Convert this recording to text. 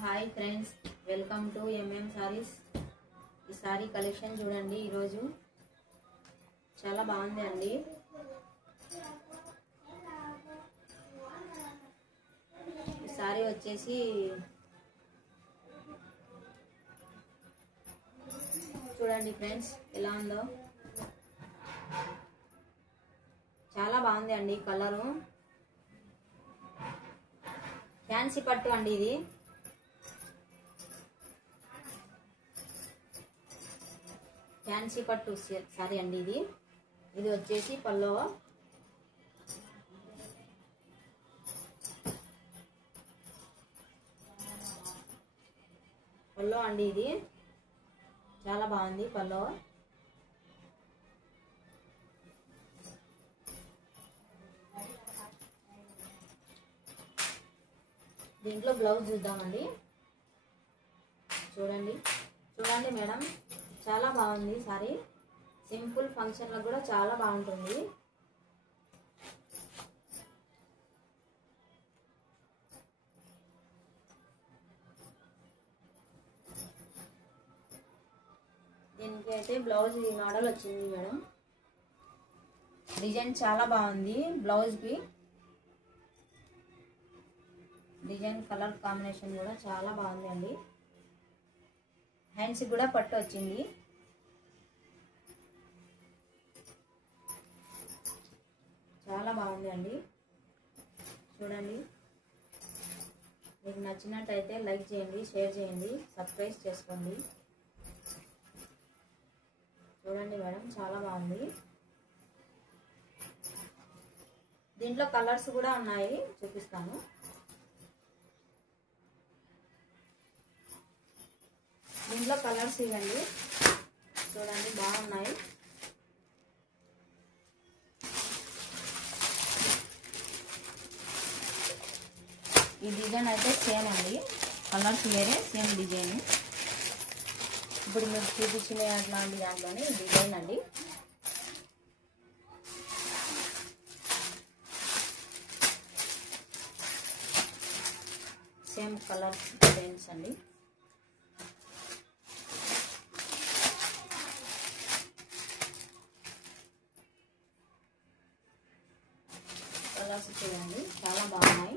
Hi friends, welcome to MM saris. ఈ sorry collection చూడండి. ఈరోజు చాలా బాగుంది అండి. ఈ సారీ వచ్చేసి చూడండి ఫ్రెండ్స్ ఎలా ఉందో. చాలా బాగుంది అండి. కలరు ఫ్యాన్సీ పట్టు అండి. ఇది ఫ్యాన్సీ పట్టు సారీ అండి. ఇది వచ్చేసి పల్లో అండి. ఇది చాలా బాగుంది పల్లో. దీంట్లో బ్లౌజ్ చూద్దామండి. చూడండి మేడం, చాలా బాగుంది సారీ. సింపుల్ ఫంక్షన్లకు కూడా చాలా బాగుంటుంది. దీనికి అయితే బ్లౌజ్ ఈ మోడల్ వచ్చింది మేడం. డిజైన్ చాలా బాగుంది. బ్లౌజ్కి డిజైన్ కలర్ కాంబినేషన్ కూడా చాలా బాగుంది అండి. హ్యాండ్స్ కూడా పట్టు వచ్చింది. చాలా బాగుంది అండి. చూడండి, మీకు నచ్చినట్టయితే లైక్ చేయండి, షేర్ చేయండి, సబ్స్క్రైబ్ చేసుకోండి. చూడండి మేడం, చాలా బాగుంది. దీంట్లో కలర్స్ కూడా ఉన్నాయి, చూపిస్తాను. దీంట్లో కలర్స్ ఇవ్వండి. చూడండి బాగున్నాయి. ఈ డిజైన్ అయితే సేమ్ అండి. కలర్స్ వేరే, సేమ్ డిజైన్. ఇప్పుడు మీరు చూపించిన అట్లాంటి దాంట్లోనే డిజైన్ అండి. సేమ్ కలర్స్ డిజైన్స్ అండి. కలర్స్ చూడండి చాలా బాగున్నాయి.